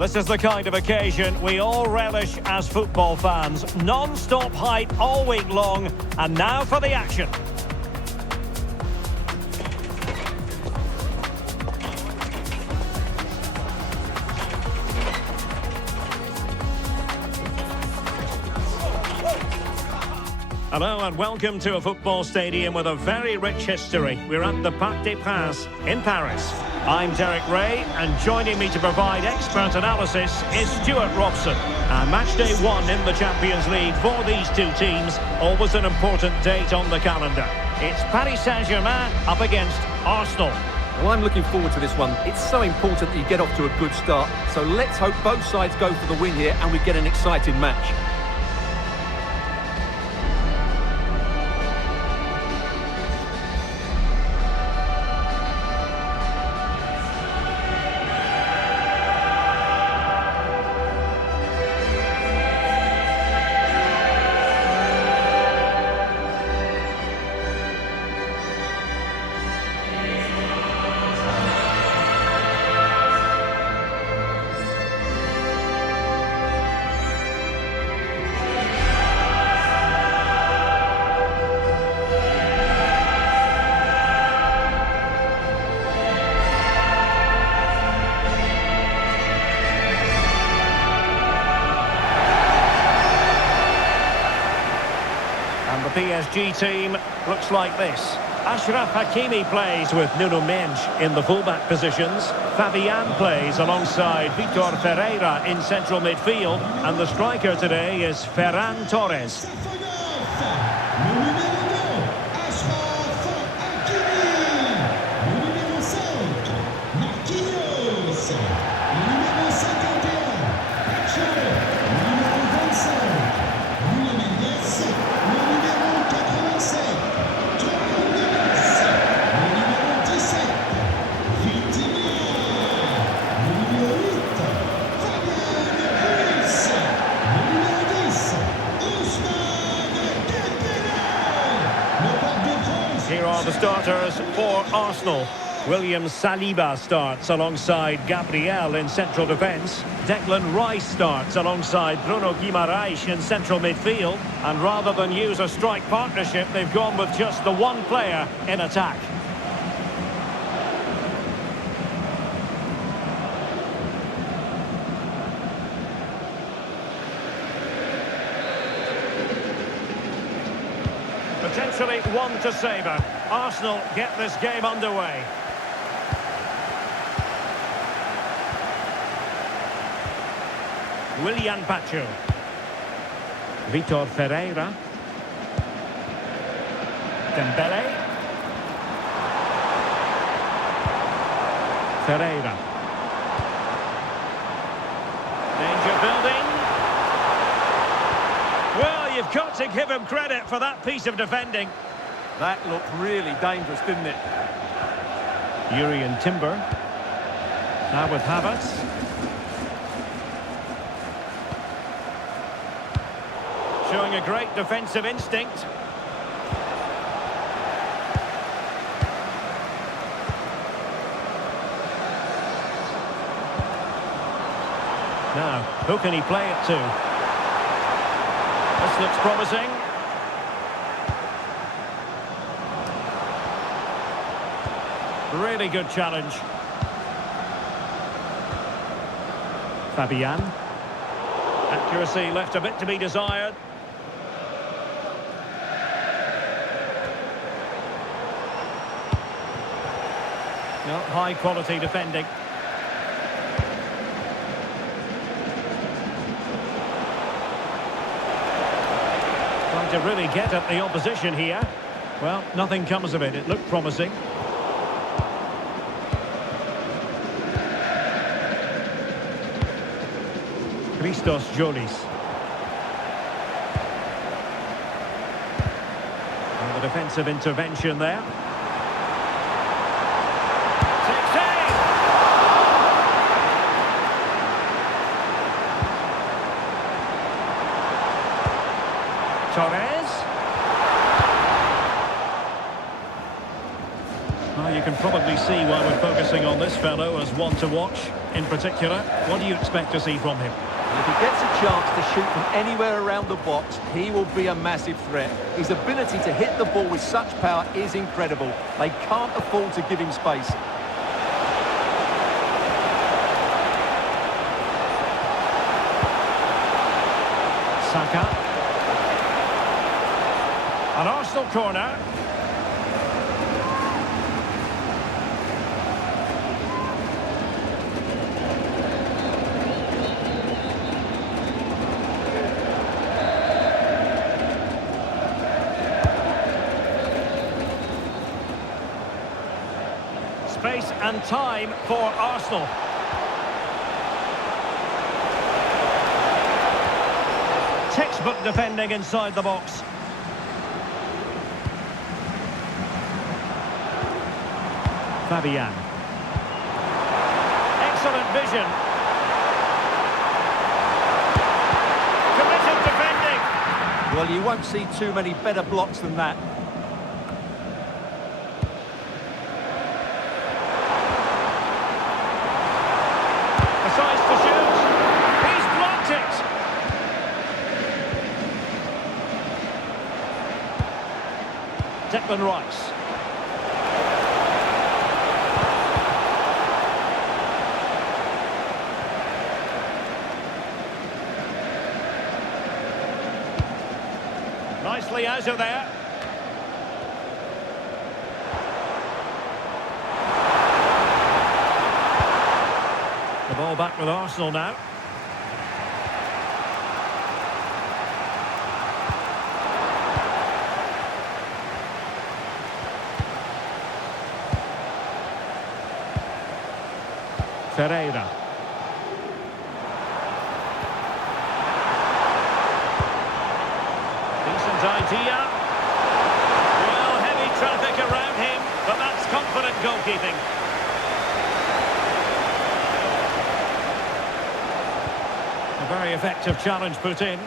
This is the kind of occasion we all relish as football fans. Non-stop hype all week long, and now for the action. Hello and welcome to a football stadium with a very rich history. We're at the Parc des Princes in Paris. I'm Derek Ray, and joining me to provide expert analysis is Stuart Robson. And match day 1 in the Champions League for these two teams, always an important date on the calendar. It's Paris Saint-Germain up against Arsenal. Well, I'm looking forward to this one. It's so important that you get off to a good start. So let's hope both sides go for the win here and we get an exciting match. The PSG team looks like this. Achraf Hakimi plays with Nuno Mendes in the fullback positions. Fabian plays alongside Vitor Ferreira in central midfield. And the striker today is Ferran Torres. Here are the starters for Arsenal. William Saliba starts alongside Gabriel in central defence. Declan Rice starts alongside Bruno Guimaraes in central midfield. And rather than use a strike partnership, they've gone with just the one player in attack. Potentially one to savour. Arsenal get this game underway. Willian Pacho. Vitor Ferreira. Dembele. Ferreira. Danger building. Well, you've got to give him credit for that piece of defending. That looked really dangerous, didn't it? Urian Timber. Now with Havertz. Showing a great defensive instinct. Now, who can he play it to? This looks promising. Really good challenge. Fabian. Accuracy left a bit to be desired. No, high quality defending. Trying to really get at the opposition here. Well, nothing comes of it. It looked promising. Christos Jolis. And the defensive intervention there. You you can probably see why we're focusing on this fellow as one to watch in particular. What do you expect to see from him? If he gets a chance to shoot from anywhere around the box, he will be a massive threat. His ability to hit the ball with such power is incredible. They can't afford to give him space. Saka. An Arsenal corner. Space and time for Arsenal. Textbook defending inside the box. Fabian. Excellent vision. Committed defending. Well, you won't see too many better blocks than that. Decides to shoot. He's blocked it. Declan Rice. Nicely out of there. The ball back with Arsenal now. Ferreira. Decent idea. Well, heavy traffic around him, but that's confident goalkeeping. A very effective challenge put in.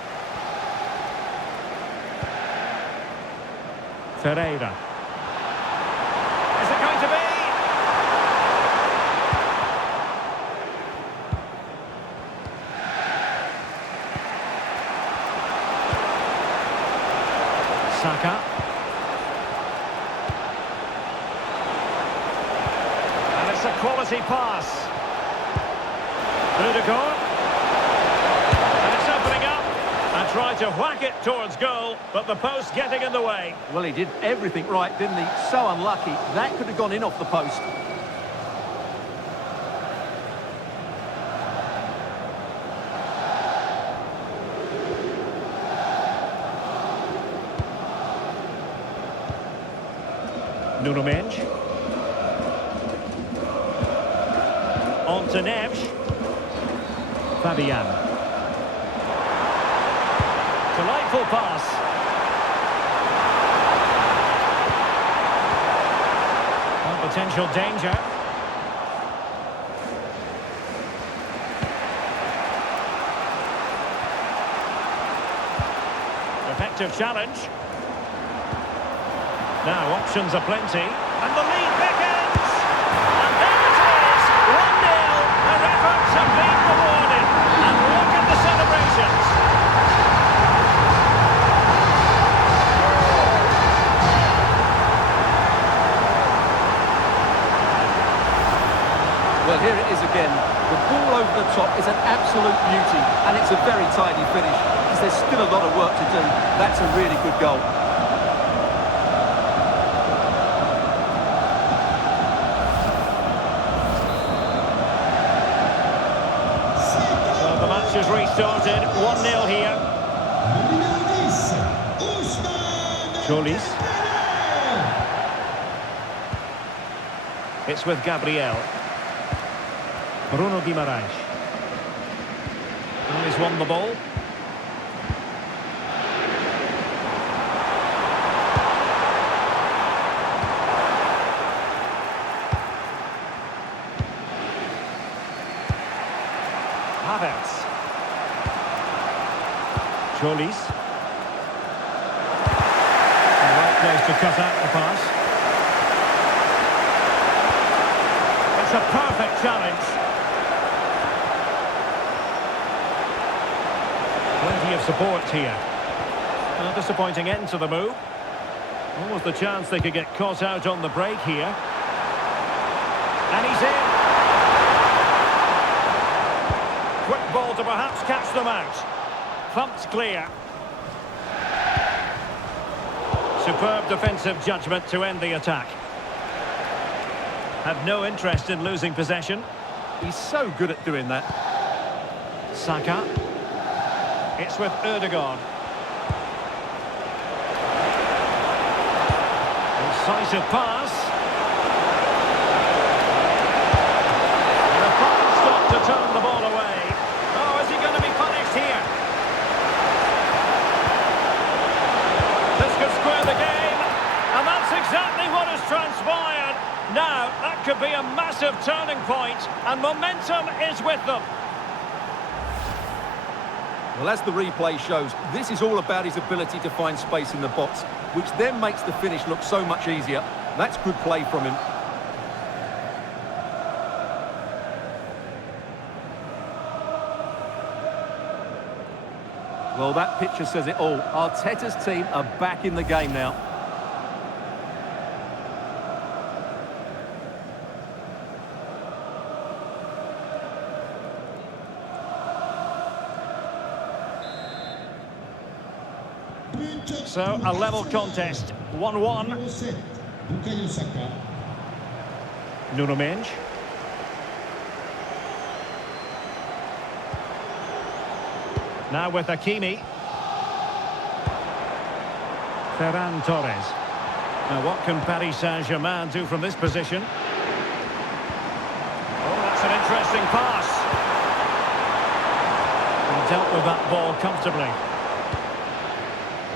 Ferreira. Is it going to be? Saka. And it's a quality pass. Rudiger. And it's opening up. And tried to whack it towards goal, but the post getting in the way. Well, he did everything right, didn't he? So unlucky. That could have gone in off the post. Nuno Mendes. On to Neves. Fabian. Delightful pass. Well, potential danger. Effective challenge. Now options are plenty, and the lead beckons! And there it is, 1-0. Their efforts have been rewarded, and look at the celebrations. Well, here it is again. The ball over the top is an absolute beauty, and it's a very tidy finish, because there's still a lot of work to do. That's a really good goal. Has restarted, 1-0 here. Cholis. It's with Gabriel. Bruno Guimaraes. He's won the ball. Havertz. Cholis. The right place to cut out the pass. That's a perfect challenge. Plenty of support here. A disappointing end to the move. Almost the chance they could get caught out on the break here. And he's in. Quick ball to perhaps catch them out. Thumped clear. Superb defensive judgment to end the attack. Have no interest in losing possession. He's so good at doing that. Saka. It's with Ødegaard. Incisive pass. And a fine stop to turn the ball away. Oh, is he going to be punished here? This could square the game. And that's exactly what has transpired. Now, that could be a massive turning point, and momentum is with them. Well, as the replay shows, this is all about his ability to find space in the box, which then makes the finish look so much easier. That's good play from him. Well, that picture says it all. Arteta's team are back in the game now. So, a level contest, 1-1. Nuno Mendes. Now with Hakimi. Ferran Torres. Now what can Paris Saint-Germain do from this position? Oh, that's an interesting pass. And dealt with that ball comfortably.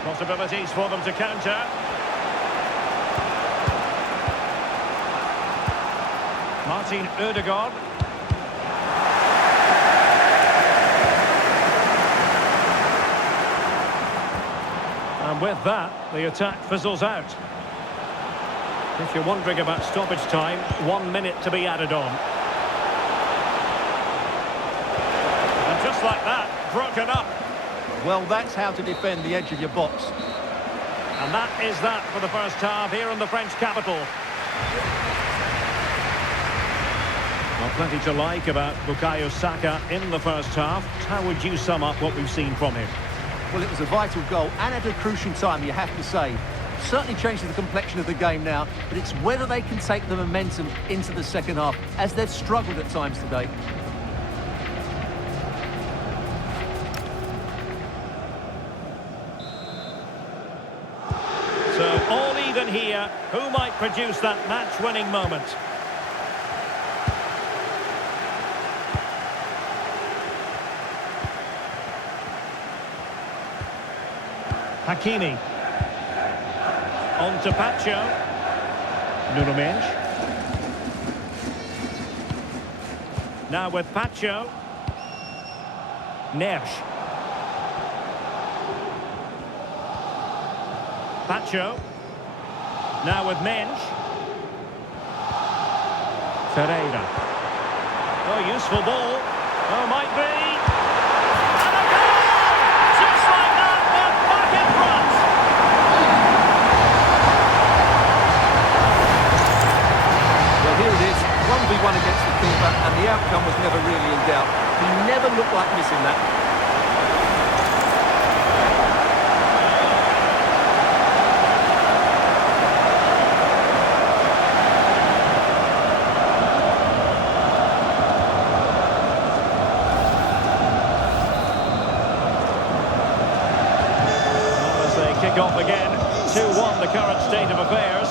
Possibilities for them to counter. Martin Ødegaard. And with that, the attack fizzles out. If you're wondering about stoppage time, 1 minute to be added on. And just like that, broken up. Well, that's how to defend the edge of your box. And that is that for the first half here in the French capital. Well, plenty to like about Bukayo Saka in the first half. How would you sum up what we've seen from him? Well, it was a vital goal and at a crucial time, you have to say. Certainly changes the complexion of the game now, but it's whether they can take the momentum into the second half, as they've struggled at times today. So, all even here. Who might produce that match-winning moment? Hakimi. On to Pacho. Nuno Mendes. Now with Pacho. Neves. Pacho. Now with Mendes. Ferreira. Oh, useful ball. Oh, might be. And a goal! Just like that, but back in front. Well, here it is, 1v1 against the keeper, and the outcome was never really in doubt. He never looked like missing that. Kick off again, 2-1 the current state of affairs.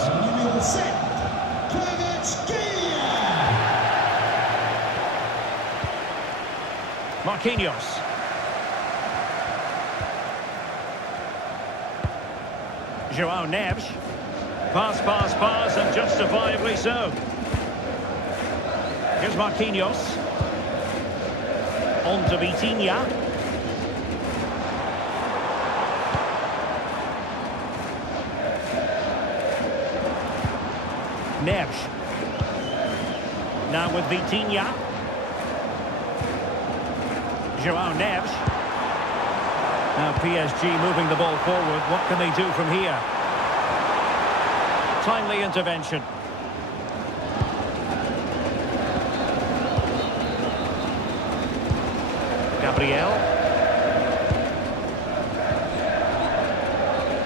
Marquinhos. João Neves. Pass, pass, pass, and justifiably so. Here's Marquinhos. On to Vitinha. Neves. Now with with Vitinha. João Neves. Now PSG moving the ball forward. What can they do from here? Timely intervention. Gabriel.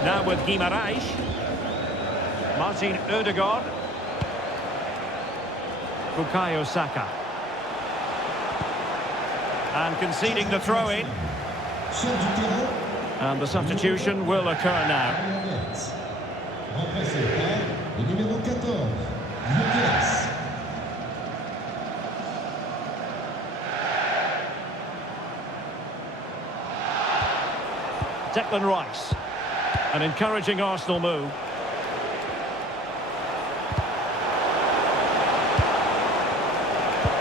Now with Guimarães. Martin Ødegaard. Bukayo Saka. And conceding the throw-in. And the substitution will occur now. Declan Rice. An encouraging Arsenal move.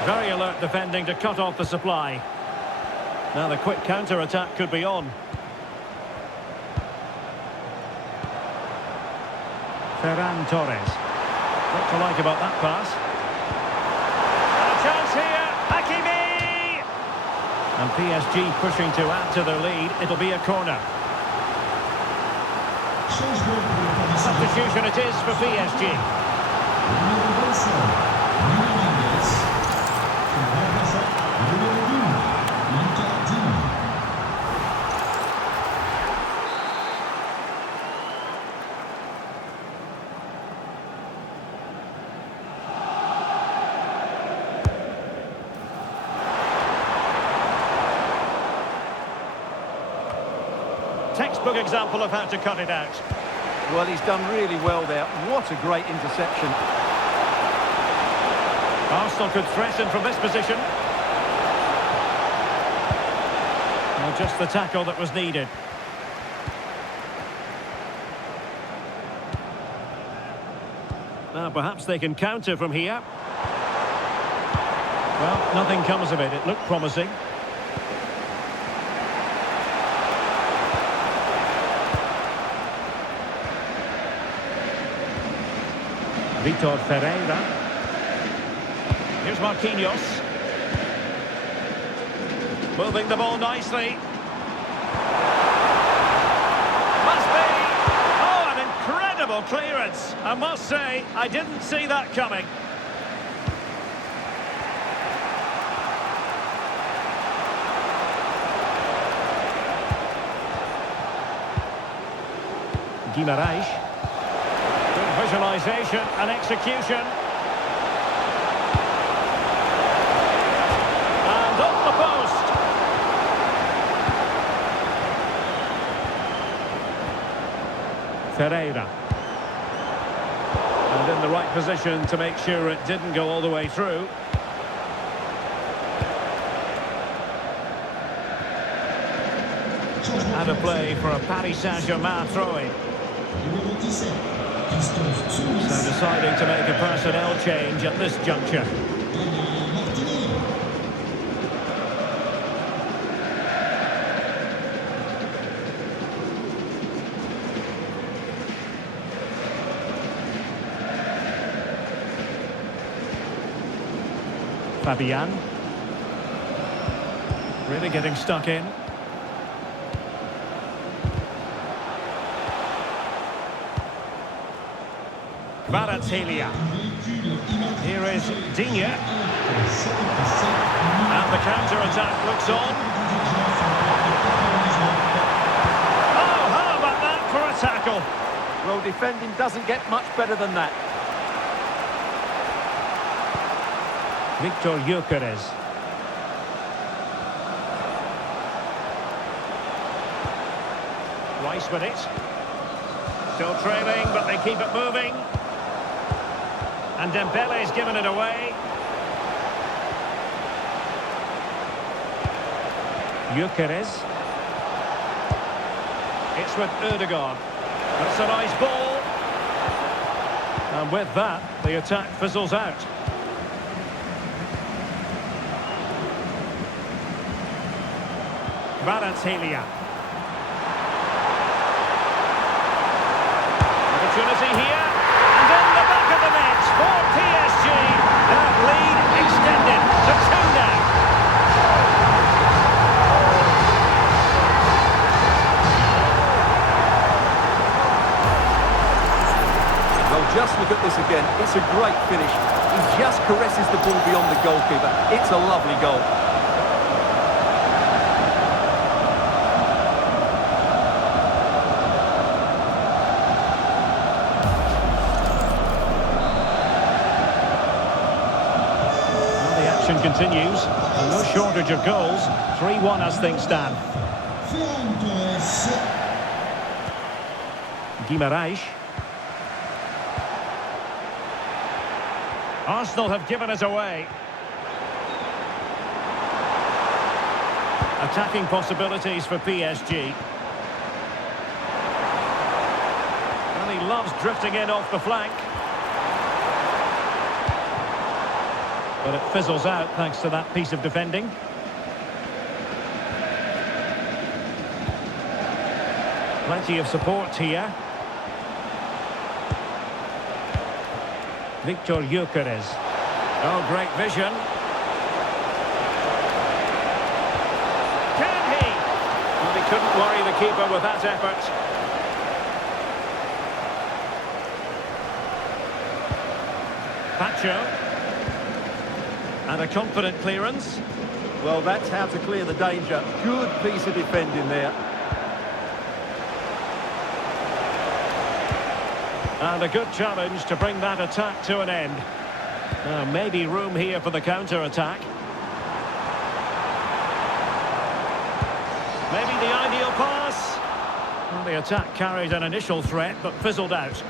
Very alert defending to cut off the supply. Now the quick counter-attack could be on. Ferran Torres. What to like about that pass? And a chance here, Hakimi! And PSG pushing to add to their lead. It'll be a corner. Substitution it is for PSG. Textbook example of how to cut it out. Well, he's done really well there. What a great interception. Arsenal could threaten from this position. Well, just the tackle that was needed. Now, perhaps they can counter from here. Well, nothing comes of it. It looked promising. Vitor Ferreira. Here's Marquinhos. Moving the ball nicely. Must be! Oh, an incredible clearance. I must say, I didn't see that coming. Guimarães. Visualisation and execution. And off the post. Ferreira. And in the right position to make sure it didn't go all the way through. And a play for a Paris Saint-Germain throw-in. So deciding to make a personnel change at this juncture. Fabian. Really getting stuck in. Kvaratskhelia. Here is Digne. And the counter-attack looks on. Oh, how about that for a tackle? Well, defending doesn't get much better than that. Victor Gyökeres. Rice with it. Still trailing, but they keep it moving. And Dembele's given it away. Gyökeres. It's with Ødegaard. That's a nice ball. And with that, the attack fizzles out. Kvaratskhelia. Opportunity here. And in the back of the net for PSG. That lead extends. again. It's a great finish. He just caresses the ball beyond the goalkeeper. It's a lovely goal. Continues, and no shortage of goals. 3-1 as things stand. Guimaraes. Arsenal have given it away. Attacking possibilities for PSG. And he loves drifting in off the flank. But it fizzles out thanks to that piece of defending. Plenty of support here. Victor Gyökeres. Oh, great vision. Can he? Well, he couldn't worry the keeper with that effort. Pacho. And a confident clearance. Well, that's how to clear the danger. Good piece of defending there. And a good challenge to bring that attack to an end. Maybe room here for the counter-attack. Maybe the ideal pass. Well, the attack carried an initial threat, but fizzled out.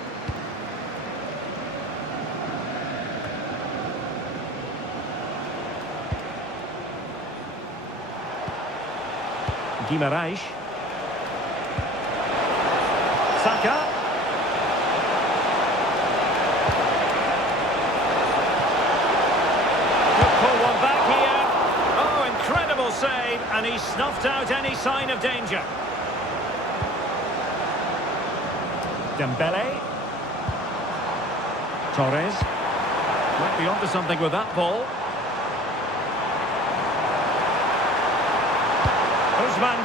Guimaraes. Saka. Could pull one back here. Oh, incredible save, and he snuffed out any sign of danger. Dembele. Torres. Might be onto something with that ball.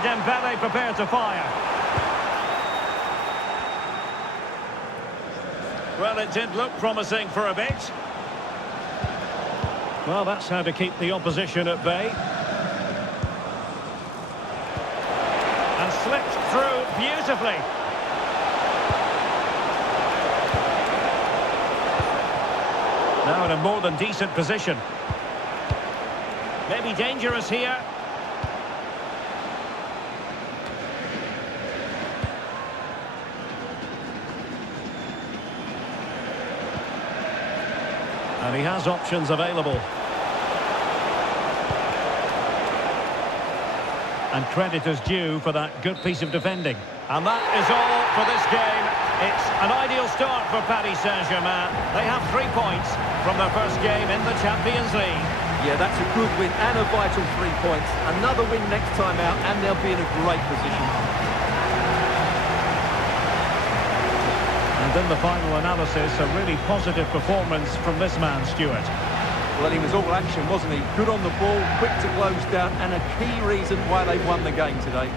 Mzpanda prepared to fire. Well, it did look promising for a bit. Well, that's how to keep the opposition at bay. And slipped through beautifully. Now in a more than decent position. Maybe dangerous here. And he has options available. And credit is due for that good piece of defending. And that is all for this game. It's an ideal start for Paris Saint-Germain. They have 3 points from their first game in the Champions League. Yeah, that's a good win and a vital 3 points. Another win next time out and they'll be in a great position. And in the final analysis, a really positive performance from this man, Stuart. Well, he was all action, wasn't he? Good on the ball, quick to close down, and a key reason why they won the game today.